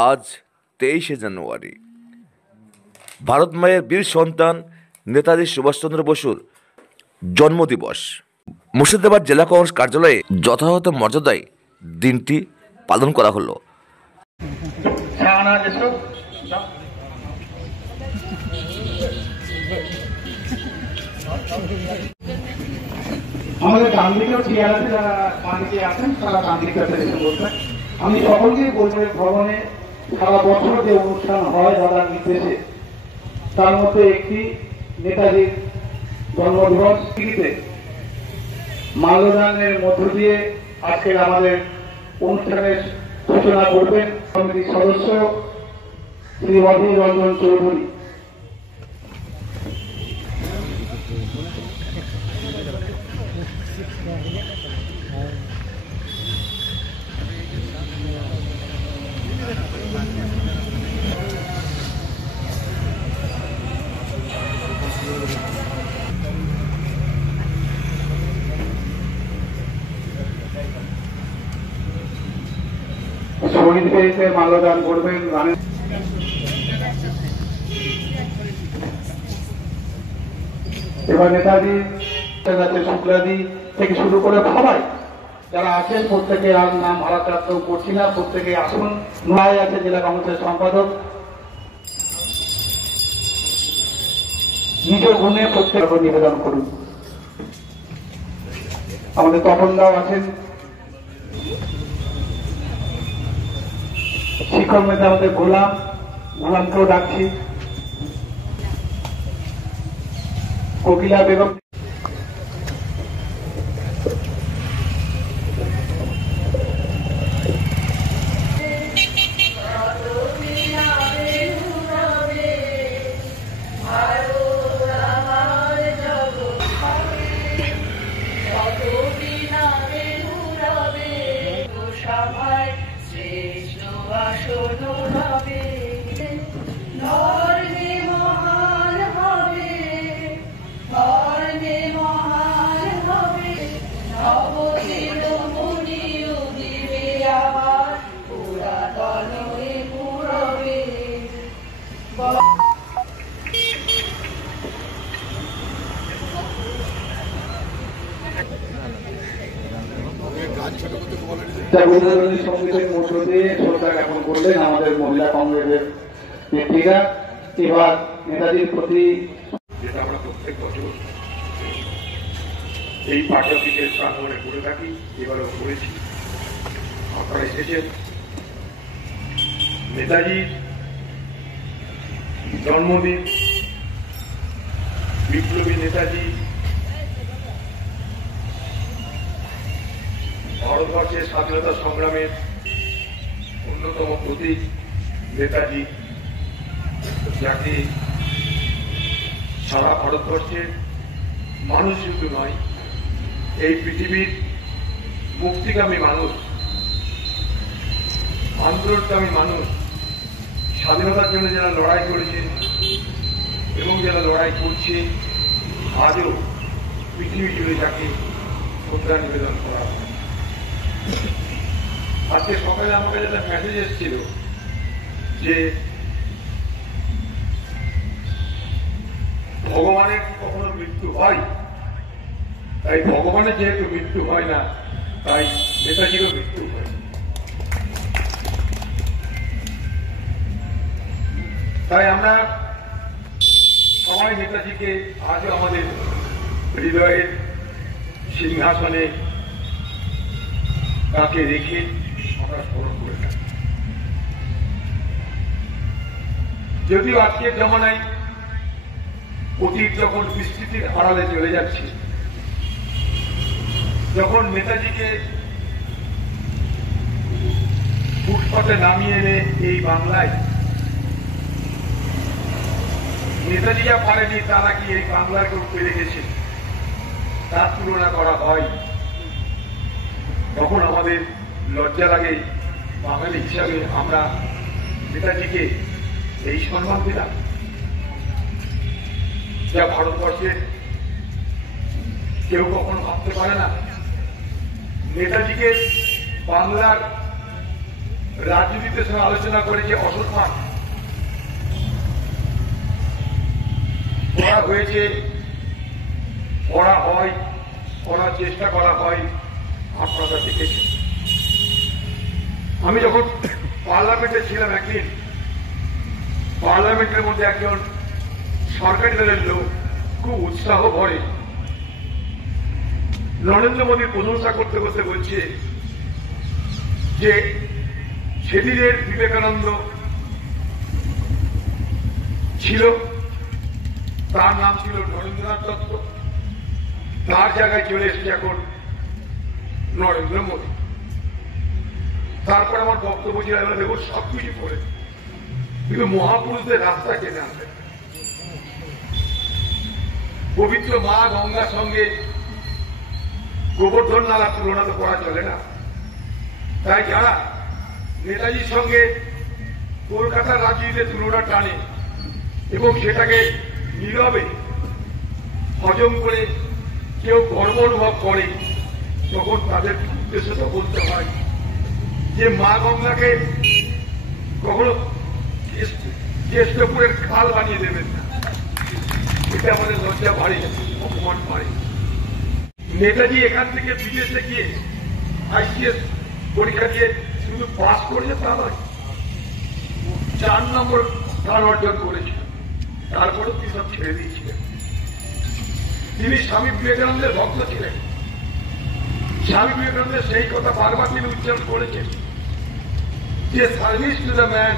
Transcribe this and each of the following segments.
আজ 23শে জানুয়ারি ভারত মায়ের বীর সন্তান নেতাজি সুভাষচন্দ্র বসুর জন্মদিবস। মুর্শিদাবাদ জেলা কংগ্রেস কার্যালয়ে যথাযথ মর্যাদায় দিনটি পালন করা হলো। আমাদের ডান দিকেও চেয়ার আছে, যারা বাঁ দিকে আছেন তারা ডান দিকে বলবেন। আমি সকলকেই বলবো, ভ্রমণে সারা বছর যে অনুষ্ঠান হয় দাদার নির্দেশে, তার মধ্যে একটি নেতাজির জন্মদিবস স্মৃতিতে মাল্যদানের মধ্য দিয়ে আজকের আমাদের অনুষ্ঠানের সূচনা করবেন কমিটির সদস্য শ্রী অধীর রঞ্জন চৌধুরী। শহীদ পেয়েছে মাল্যদান করবেন। এবার নেতাজি শুক্লাদি থেকে শুরু করে সবাই যারা আছেন প্রত্যেকে আর নাম হারাপ্রাপ্ত করছি না, প্রত্যেকে আসুন। নয় আছে জেলা কংগ্রেসের সম্পাদক, নিজ গুণে প্রত্যেক নিবেদন করুন। আমাদের তপনদাও আছেন, শিক্ষক নেতা আমাদের গোলামকেও ডাকছি, কোকিলা বেগম। সঙ্গীতের মধ্য দিয়ে শ্রদ্ধা জ্ঞাপন করলেন আমাদের মহিলা কংগ্রেসের নেত্রীরা। এবার নেতাজির প্রতি যেটা আমরা প্রত্যেক বছর এই পার্টি অফিসের প্রাঙ্গণে করে থাকি, এবারও করেছি। আপনারা এসেছেন নেতাজির জন্মদিন, বিপ্লবী নেতাজি, ভারতবর্ষের স্বাধীনতা সংগ্রামের অন্যতম প্রতীক নেতাজি, যাকে সারা ভারতবর্ষের মানুষ শুধু নয়, এই পৃথিবীর মুক্তিকামী মানুষ, আন্দোলনকামী মানুষ, স্বাধীনতার জন্য যারা লড়াই করেছেন এবং যারা লড়াই করছে, আজও পৃথিবী জুড়ে যাকে শ্রদ্ধা নিবেদন করা হয়। আজকে সকালে আমার কাছে একটা মেসেজ এসেছিল যে ভগবানের কি কখনো মৃত্যু হয়? তাই ভগবানের যেহেতু মৃত্যু হয় না, তাই নেতাজিরও মৃত্যু হয়। তাই আমরা সবাই নেতাজিকে আজও আমাদের হৃদয়ের সিংহাসনে তাকে রেখে আমরা স্মরণ করে থাকি। যদিও আজকের জমানায় অতীত যখন বিস্তৃতির আড়ালে চলে যাচ্ছে, যখন নেতাজিকে ফুটপাতে নামিয়ে এনে এই বাংলায় নেতাজি যা পারেনি তারা কি এই বাংলার কেউ পেরে গেছে, তার তুলনা করা হয়, তখন আমাদের লজ্জা লাগে। বাঙালি হিসাবে আমরা নেতাজিকে এই সম্মান দিলাম যা ভারতবর্ষের কেউ কখনো ভাবতে পারে না। নেতাজিকে বাংলার রাজনীতির সঙ্গে আলোচনা করে যে অসম্মান করা হয়েছে, করা হয়, করার চেষ্টা করা হয়, আপনারা দেখেছেন। আমি যখন পার্লামেন্টে ছিলাম একদিন, পার্লামেন্টের মধ্যে একজন সরকারি দলের লোক খুব উৎসাহ ভরে নরেন্দ্র মোদীর প্রশংসা করতে করতে বলছে যে সেদিনের বিবেকানন্দ ছিল, তার নাম ছিল নরেন্দ্রনাথ দত্ত, তার জায়গায় চলে এসেছে এখন নরেন্দ্র মোদী। তারপর আমার বক্তব্য ছিল, দেখুন সবকিছু করে, কিন্তু মহাপুরুষদের রাস্তা টেনে আনবে। পবিত্র মা গঙ্গার সঙ্গে গোবর্ধন নালা তুলনা তো করা চলে না। তাই যারা নেতাজির সঙ্গে কলকাতার রাজনীতিতে তুলনা টানে এবং সেটাকে নীরবে হজম করে কেউ গর্ব অনুভব করে, তখন তাদের উদ্দেশ্য তো বলতে হয় যে মা গঙ্গাকে কখনো কেষ্টপুরের খাল বানিয়ে দেবেন না। এটা আমাদের লজ্জা বাড়ে, অপমান বাড়ে। নেতাজি এখান থেকে বিদেশে গিয়ে আইসিএস পরীক্ষা দিয়ে শুধু পাস করেছে তা নয়, 4 নম্বর স্থান অর্জন করেছিল। তারপরেও তিনি সব ছেড়ে দিয়েছিলেন। তিনি স্বামী বিবেকানন্দের ভক্ত ছিলেন। স্বামী বিবেকানন্দের সেই কথা বারবার তিনি উচ্চারণ করেছেন যে service to the man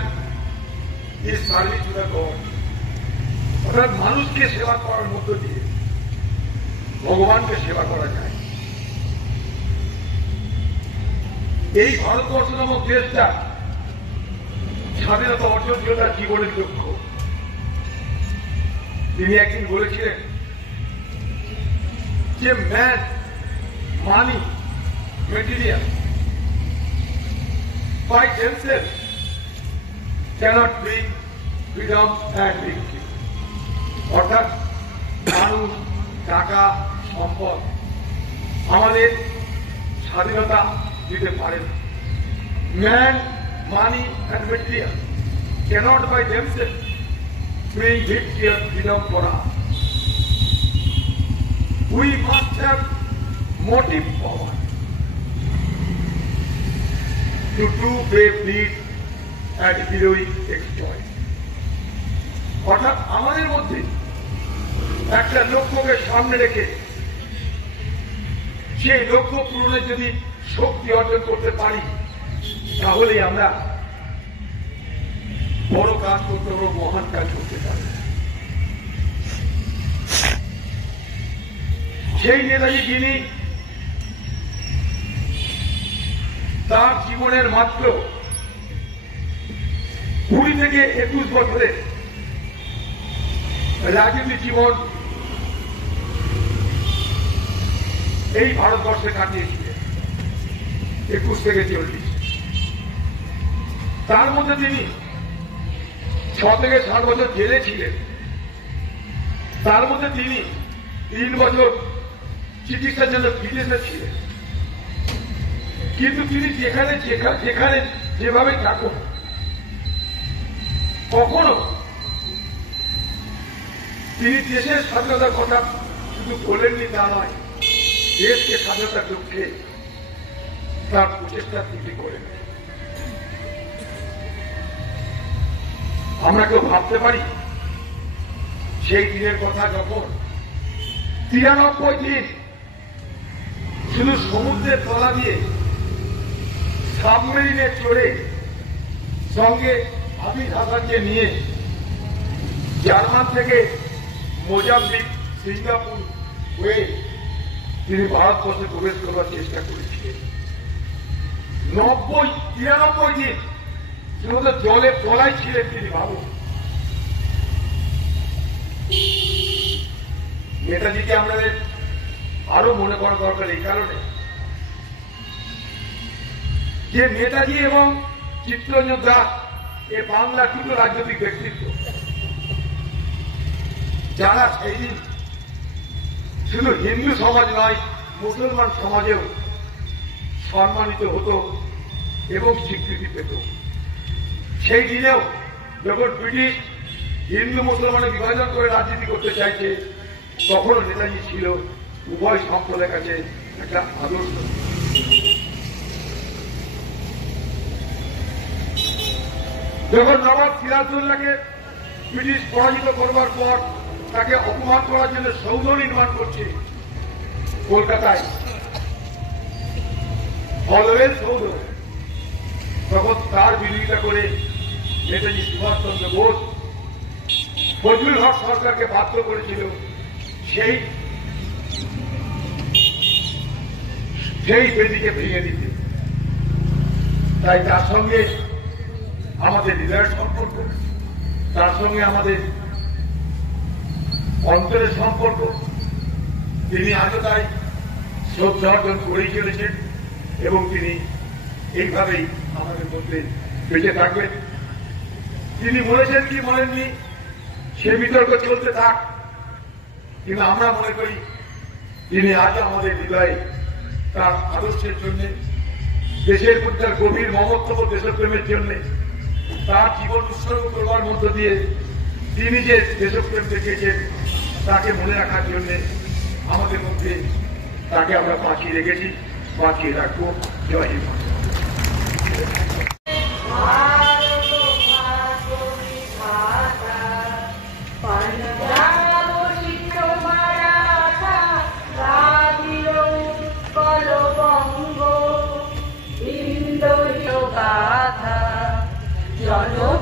is service to the god. অর্থাৎ মানুষকে সেবা করার মধ্য দিয়ে ভগবানকে সেবা করা যায়। এই ভারতবর্ষ নামক দেশটা স্বাধীনতা অর্জন ছিল তার জীবনের লক্ষ্য। তিনি একদিন বলেছিলেন যে man, money, material by themselves cannot bring freedom and victory. অর্থাৎ মানুষ, টাকা, সম্পদ আমাদের স্বাধীনতা দিতে পারে না। Man, money and material cannot by themselves bring victory and freedom for us. We must have motive power to do brave deeds and heroic exploits. অর্থাৎ আমাদের মধ্যে একটা লক্ষ্যকে সামনে রেখে সেই লক্ষ্য পূরণের যদি শক্তি অর্জন করতে পারি, তাহলেই আমরা বড় কাজ করতে পারবো, মহান কাজ করতে পারবো। সেই নেতাজি যিনি তার জীবনের মাত্র 20 থেকে 21 বছরে রাজনীতি জীবন এই ভারতবর্ষে কাটিয়েছিলেন 21 থেকে 40। তার মধ্যে তিনি 6 থেকে 7 বছর জেলে ছিলেন। তার মধ্যে তিনি 3 বছর চিকিৎসার জন্য বিদেশে ছিলেন। কিন্তু তিনি যেখানে যেভাবে থাকুন, কখনো তিনি দেশের স্বাধীনতার কথা শুধু বলেননি তা নয়, দেশকে স্বাধীনতার লক্ষ্যে তার প্রচেষ্টা ত্রুটি করেন। আমরা কেউ ভাবতে পারি সেই দিনের কথা যখন 93 দিন শুধু সমুদ্রের তলা দিয়ে সাবমেরিনে চড়ে সঙ্গে আবিদ হাসানকে নিয়ে জার্মান থেকে মোজাম্বিক, সিঙ্গাপুর হয়ে তিনি ভারতবর্ষে প্রবেশ করবার চেষ্টা করেছিলেন। 93 দিন শুধু জলে তলায় ছিলেন তিনি। ভাবুন, নেতাজিকে আমাদের আরো মনে করা দরকার এই কারণে যে নেতাজি এবং চিত্তরঞ্জন দাস এ বাংলার দুটো রাজনৈতিক ব্যক্তিত্ব, যারা সেই দিন শুধু হিন্দু সমাজ নয়, মুসলমান সমাজেও সম্মানিত হতো এবং স্বীকৃতি পেত। সেই দিনেও যখন ব্রিটিশ হিন্দু মুসলমানের বিভাজন করে রাজনীতি করতে চাইছে, তখনও নেতাজি ছিল উভয় সম্প্রদায়ের কাছে একটা আদর্শ। যখন নবাব সিরাজউদ্দৌলাকে ব্রিটিশ পরাজিত করবার পর তাকে অপমান করার জন্য সৌধ নির্মাণ করছে কলকাতায়, হলওয়েল সৌধ, তখন তার বিরোধিতা করে নেতাজি সুভাষচন্দ্র বোস ফজলুল হক সরকারকে বাধ্য করেছিল সেই বেদিকে ভেঙে দিতে। তাই তার সঙ্গে আমাদের হৃদয়ের সম্পর্ক, তার সঙ্গে আমাদের অন্তরের সম্পর্ক। তিনি আজও তাই শ্রদ্ধা অর্জন করেই চলেছেন এবং তিনি এইভাবেই আমাদের মধ্যে বেঁচে থাকবেন। তিনি বলেছেন কি বলেননি সে বিতর্ক চলতে থাক, কিন্তু আমরা মনে করি তিনি আজ আমাদের হৃদয়ে তার আদর্শের জন্য, দেশের প্রতি তার গভীর মমত্ব দেশপ্রেমের জন্য, তার জীবন উৎসর্গ করবার মধ্য দিয়ে তিনি যে দেশপ্রেম দেখিয়েছেন তাকে মনে রাখার জন্য আমাদের মধ্যে তাকে আমরা বাঁচিয়ে রেখেছি, বাঁচিয়ে রাখবো। জয় হিন্দ। জনগণ